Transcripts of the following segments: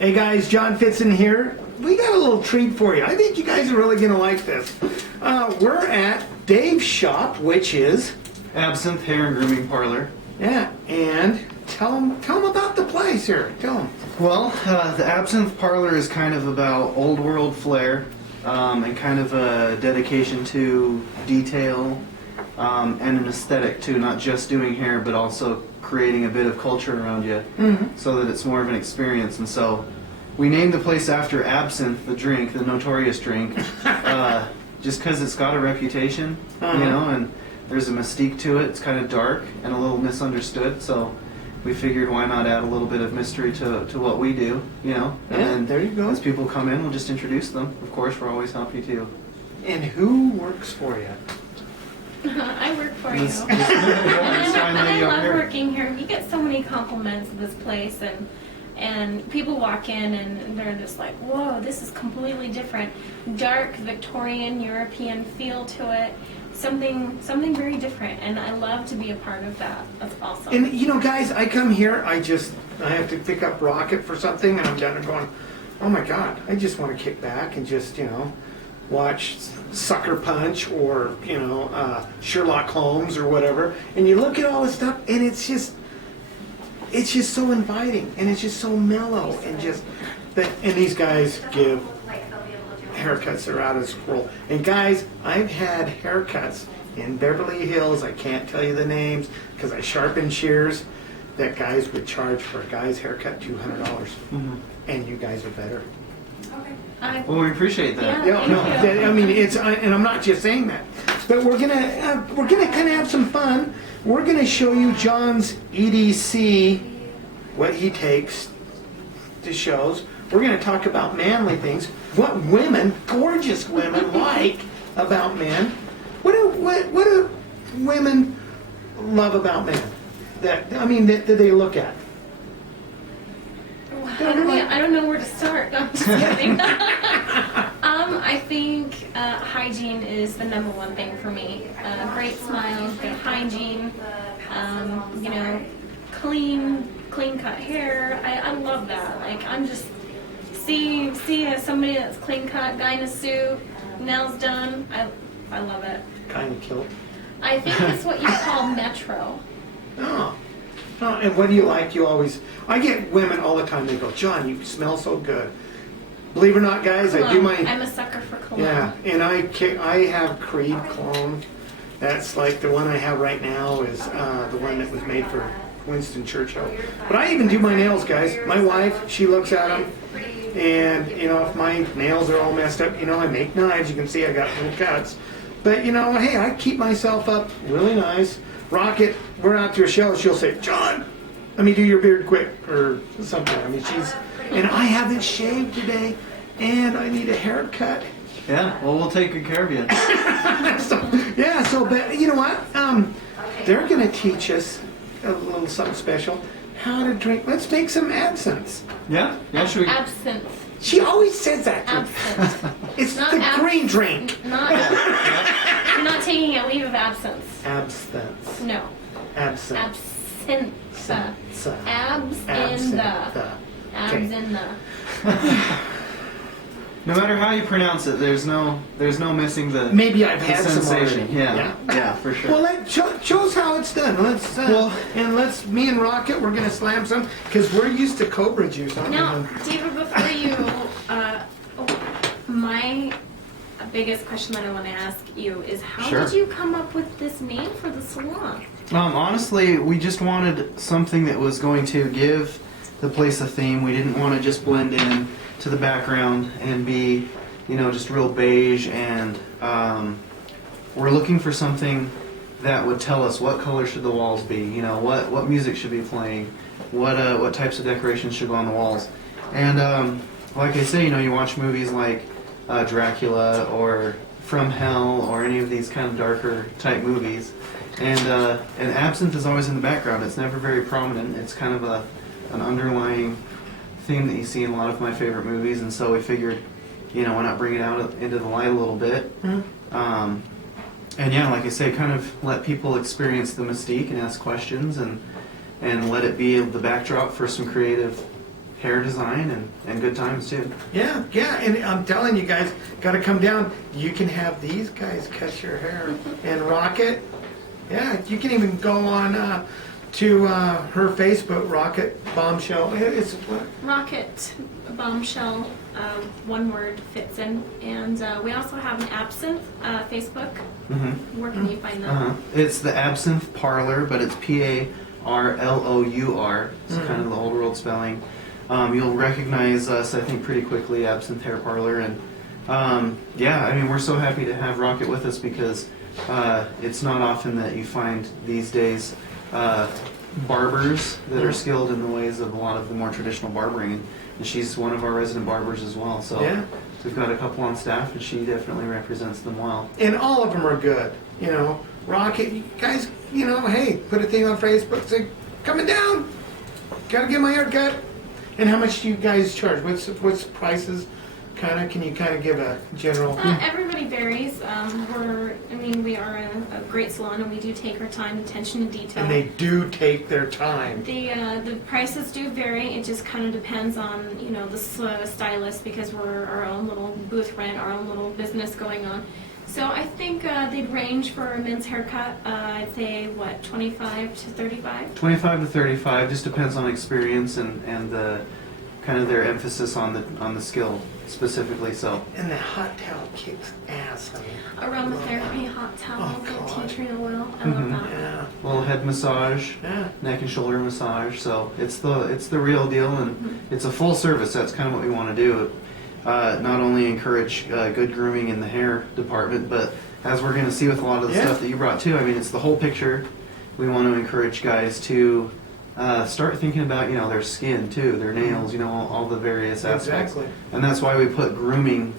Hey guys, John Fitson here. We got a little treat for you. I think you guys are really going to like this. We're at Dave's shop, which is... Absinthe Hair and Grooming Parlor. Yeah, and tell them about the place here. Tell them. Well, the Absinthe Parlor is kind of about old world flair and kind of a dedication to detail and an aesthetic too, not just doing hair but also creating a bit of culture around you so that it's more of an experience. And so we named the place after absinthe, the drink, the notorious drink, just because it's got a reputation, you know, and there's a mystique to it. It's kind of dark and a little misunderstood, so we figured why not add a little bit of mystery to what we do, you know. And then there you go. As people come in, we'll just introduce them. Of course, we're always happy to. And who works for you? I work for you. And I love working here. We get so many compliments of this place, and people walk in and they're just like, whoa, this is completely different. Dark, Victorian, European feel to it. Something very different, and I love to be a part of that. That's awesome. And you know, guys, I come here, I have to pick up Rocket for something, and I'm down there going, oh my God, I just want to kick back and just, you know, watch Sucker Punch or, you know, Sherlock Holmes or whatever. And you look at all this stuff, and it's just so inviting, and it's just so mellow, and and these guys give haircuts that are out of this world. And guys, I've had haircuts in Beverly Hills, I can't tell you the names because I sharpen shears, that guys would charge for a guy's haircut $200. And you guys are better. Well, we appreciate that. Yeah, thank you. I mean, and I'm not just saying that, but we're gonna kind of have some fun. We're gonna show you John's EDC, what he takes to shows. We're going to talk about manly things, what women, gorgeous women, like about men. What do women love about men? That they look at. I don't know where to start. No, I'm just kidding. I think hygiene is the number one thing for me. Great smile, good hygiene. You know, clean cut hair. I love that. Like, I'm just see somebody that's clean cut, guy in a suit, nails done. I love it. Kind of kilt. I think it's what you call metro. Oh, and what do you like? I get women all the time. They go, John, you smell so good. Believe it or not, guys, Cologne. I'm a sucker for cologne. Yeah, and I have Creed cologne. That's like the one I have right now is the one that was made for Winston Churchill. But I even do my nails, guys. My wife, she looks at them, and you know, if my nails are all messed up, you know, I make knives. You can see I got little cuts. But you know, hey, I keep myself up really nice. Rocket, we're out to a show. She'll say, John, let me do your beard quick or something. I mean, and I haven't shaved today, and I need a haircut. Yeah, well, we'll take good care of you. But you know what? They're going to teach us a little something special. How to drink. Let's make some absinthe. Yeah, should we? Absinthe. She always says that. Absinthe. It's Not the green drink. I'm not taking a leave of absence. Absinthe. No. Absinthe. Absinthe. Absinthe. Abs in the. Abs in the. No matter how you pronounce it, there's no missing the Maybe I've had some sensation. already. Yeah, for sure. Well, show us how it's done. Me and Rocket, we're gonna slam some because we're used to Cobra juice. Now, David, before you, my biggest question that I want to ask you is how did you come up with this name for the salon? Honestly, we just wanted something that was going to give the place a theme. We didn't want to just blend in to the background and be, you know, just real beige, and we're looking for something that would tell us what color should the walls be, you know, what music should be playing, what types of decorations should go on the walls. And like I say, you know, you watch movies like Dracula or From Hell or any of these kind of darker type movies, and absinthe is always in the background. It's never very prominent. It's kind of an underlying theme that you see in a lot of my favorite movies, and so we figured, you know, why not bring it out into the light a little bit. And yeah, like I say, kind of let people experience the mystique and ask questions, and let it be the backdrop for some creative hair design and good times too. Yeah, and I'm telling you guys, got to come down. You can have these guys cut your hair and rock it. Yeah, you can even go on to her Facebook, Rocket Bombshell. It's what? Rocket Bombshell, one word fits in. And we also have an Absinthe Facebook. Mm-hmm. Where can you find that? It's the Absinthe Parlour, but it's Parlour. It's kind of the old world spelling. You'll recognize us, I think, pretty quickly, Absinthe Hair Parlor. And yeah, I mean, we're so happy to have Rocket with us because it's not often that you find these days barbers that are skilled in the ways of a lot of the more traditional barbering. And she's one of our resident barbers as well. So Yeah. we've got a couple on staff, and she definitely represents them well. And all of them are good. You know, Rocket, you guys, you know, hey, put a thing on Facebook, say, coming down, gotta get my hair cut. And how much do you guys charge? What's prices? Can you give a general? Everybody varies. We are a great salon, and we do take our time, attention to detail. And they do take their time. The prices do vary. It just kind of depends on the stylist, because we're our own little booth rent, our own little business going on. So I think they'd range for a men's haircut. I'd say 25 to 35. 25 to 35, just depends on experience and the kind of their emphasis on the skill specifically. So. And the hot towel kicks ass. Aromatherapy, hot towel, Oh, good God. tea tree oil. I love that. Yeah. A little head massage, Yeah. neck and shoulder massage. So it's the real deal, and it's a full service. That's kind of what we want to do. Not only encourage good grooming in the hair department, but as we're going to see with a lot of the stuff that you brought too, I mean, it's the whole picture. We want to encourage guys to start thinking about their skin too, their nails, all the various aspects. Exactly. And that's why we put grooming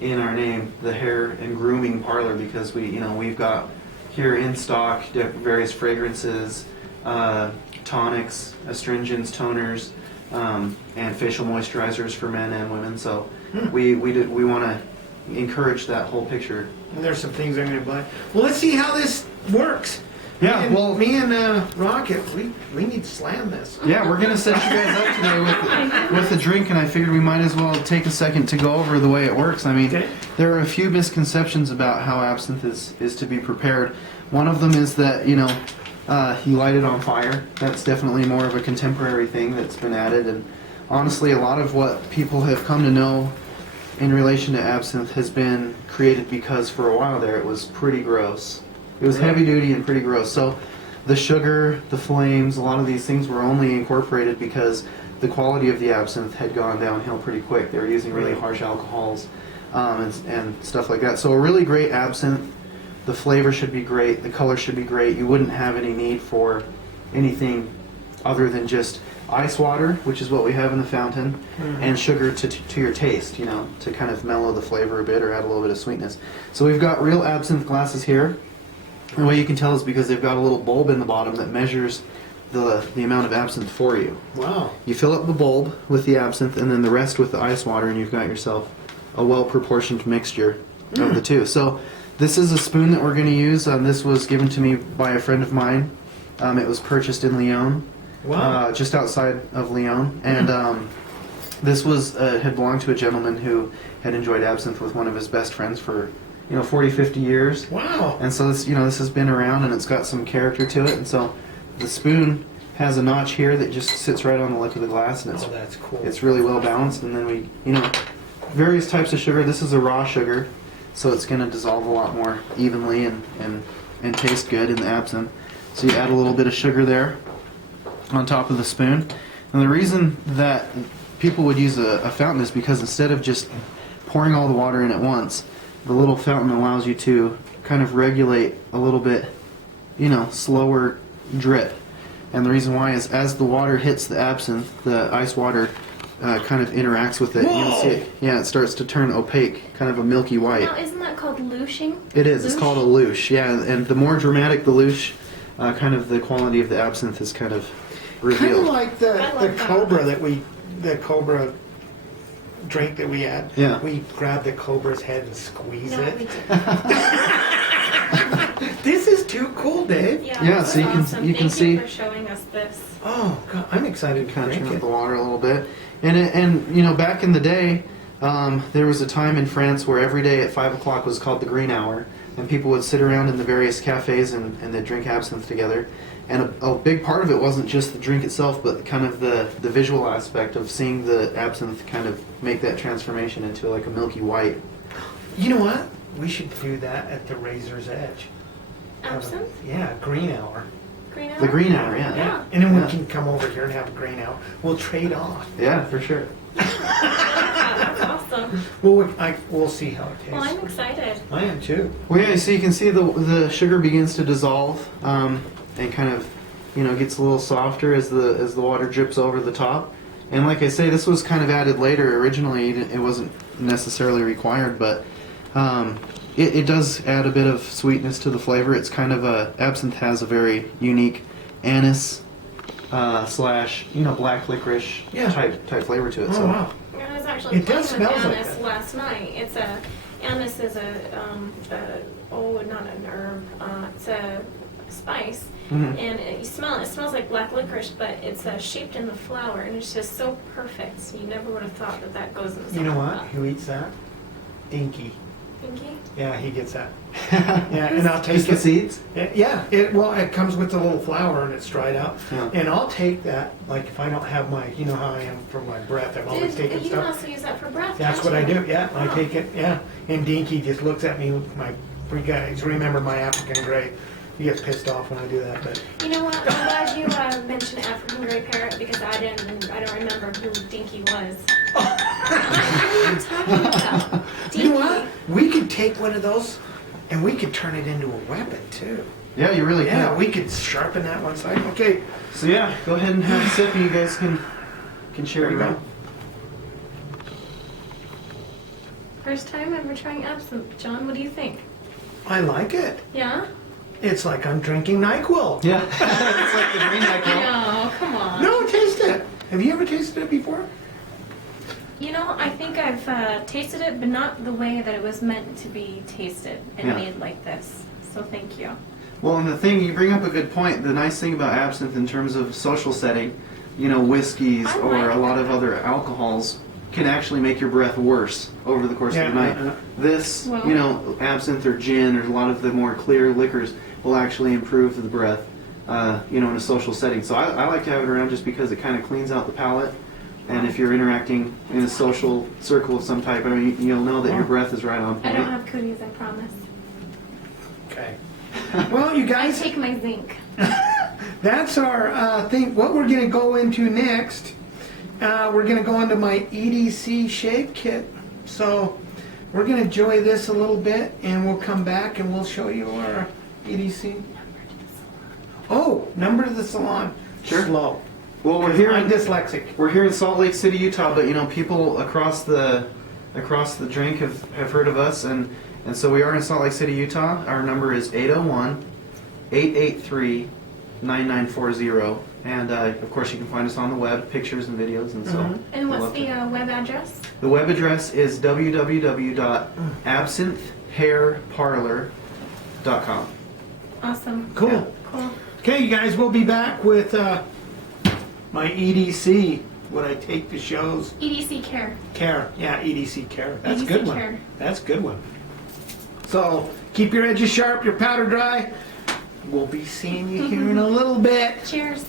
in our name, the Hair and Grooming Parlor, because we've got here in stock various fragrances, tonics, astringents, toners, and facial moisturizers for men and women. So we want to encourage that whole picture. And there's some things I'm going to buy. Well, let's see how this works. Yeah, me and Rocket, we need to slam this. Yeah, we're gonna set you guys up today with a drink, and I figured we might as well take a second to go over the way it works. I mean, there are a few misconceptions about how absinthe is to be prepared. One of them is that you light it on fire. That's definitely more of a contemporary thing that's been added, and honestly, a lot of what people have come to know in relation to absinthe has been created because for a while there it was pretty gross. It was heavy duty and pretty gross. So the sugar, the flames, a lot of these things were only incorporated because the quality of the absinthe had gone downhill pretty quick. They were using really harsh alcohols and stuff like that. So a really great absinthe, the flavor should be great, the color should be great. You wouldn't have any need for anything other than just ice water, which is what we have in the fountain, and sugar to your taste, to kind of mellow the flavor a bit or add a little bit of sweetness. So we've got real absinthe glasses here. The way you can tell is because they've got a little bulb in the bottom that measures the amount of absinthe for you. Wow. You fill up the bulb with the absinthe and then the rest with the ice water, and you've got yourself a well-proportioned mixture of the two. So this is a spoon that we're going to use. This was given to me by a friend of mine. It was purchased in Lyon, just outside of Lyon. And this had belonged to a gentleman who had enjoyed absinthe with one of his best friends for 40, 50 years. Wow. And so this has been around, and it's got some character to it. And so the spoon has a notch here that just sits right on the lip of the glass, and That's cool. it's really well balanced. And then we, various types of sugar. This is a raw sugar, so it's going to dissolve a lot more evenly and taste good in the absinthe. So you add a little bit of sugar there on top of the spoon. And the reason that people would use a fountain is because instead of just pouring all the water in at once, the little fountain allows you to kind of regulate a little bit, slower drip. And the reason why is as the water hits the absinthe, the ice water kind of interacts with it. You'll see it. Yeah, it starts to turn opaque, kind of a milky white. Now, isn't that called louching? It is. It's called a louche. Yeah, and the more dramatic the louche, kind of the quality of the absinthe is kind of revealed. Kind of like the Cobra the Cobra drink that we had. Yeah. We grab the Cobra's head and squeeze it. We do. This is too cool, Dave. Yeah, this so is you can- awesome. you can Thank see- you for showing us this. Oh, God, I'm excited to Kind of drink turn up it. the water a little bit. And you know, back in the day, there was a time in France where every day at 5 o'clock was called the green hour, and people would sit around in the various cafes and they'd drink absinthe together. And a big part of it wasn't just the drink itself, but kind of the visual aspect of seeing the absinthe kind of make that transformation into like a milky white. You know what? We should do that at the Razor's Edge. Absinthe? Yeah, green hour. Green hour? The green hour, yeah. Yeah. And then we Yeah. can come over here and have a green hour. We'll trade off. Yeah, for sure. That's awesome. Well, we'll see how it tastes. Well, I'm excited. I am too. Well, yeah, so you can see the sugar begins to dissolve and kind of, you know, gets a little softer as the water drips over the top. And like I say, this was kind of added later. Originally, it wasn't necessarily required, but it does add a bit of sweetness to the flavor. It's kind of absinthe has a very unique anise slash, you know, black licorice Yeah. type flavor to it. Oh, so. wow. I was actually It playing does with smells like anise that. last night. Anise is not an herb. It's a spice, Mhm. and you smell it. It smells like black licorice, but it's shaped in the flower, and it's just so perfect. So you never would have thought that goes in the You know what? salad. Who eats that? Dinky. Pinky? Yeah, he gets that. Yeah, and I'll take Just the it. seeds? Yeah, it comes with a little flour and it's dried out. Yeah. And I'll take that, like if I don't have my, you know how I am for my breath, I've always taken You can stuff. also use that for breath. That's can't what I you? do, yeah, I Wow. take it, yeah. And Dinky just looks at me with my, you guys remember my African Grey. He gets pissed off when I do that, but You know what? I'm glad you mentioned African gray parrot because I don't remember who Dinky was. Who are you talking about? Dinky. you know what? We could take one of those and we could turn it into a weapon too. Yeah, you really Yeah, can. we could sharpen that one side. Okay, So yeah, go ahead and have a sip, and you guys can share there it we go. around. First time ever trying absinthe. John, what do you think? I like it. Yeah? It's like I'm drinking NyQuil. Yeah, it's like the green NyQuil. No, come on. No, taste it. Have you ever tasted it before? You know, I think I've tasted it, but not the way that it was meant to be tasted and Yeah. made like this. So thank you. Well, and the thing, you bring up a good point. The nice thing about absinthe in terms of social setting, you know, whiskeys I or like a lot of that. other alcohols can actually make your breath worse over the course of the night. This, Well- you know, absinthe or gin or a lot of the more clear liquors will actually improve the breath, you know, in a social setting. So I like to have it around just because it kind of cleans out the palate. And if you're interacting in a social circle of some type, I mean, you'll know that your breath is right on I don't point. have cooties, I promise. Okay. Well, you I guys, take my zinc. that's our thing. What we're going to go into next, we're going to go into my EDC shape kit. So we're going to enjoy this a little bit, and we'll come back and we'll show you our EDC. Oh, number to the salon. Sure. Slow. Well, we're here I'm in dyslexic. We're here in Salt Lake City, Utah, but you know, people across the drink have heard of us, and so we are in Salt Lake City, Utah. Our number is 801-883-9940, and of course you can find us on the web, pictures and videos, and so. And we'd what's love the to- web address? The web address is www.absinthehairparlor.com. Awesome. Cool. Yeah. Cool. Okay, you guys, we'll be back with my EDC, what I take to shows. EDC Care. Care. Yeah, EDC Care. That's a EDC good one. Care. That's a good one. So keep your edges sharp, your powder dry. We'll be seeing you here in a little bit. Cheers.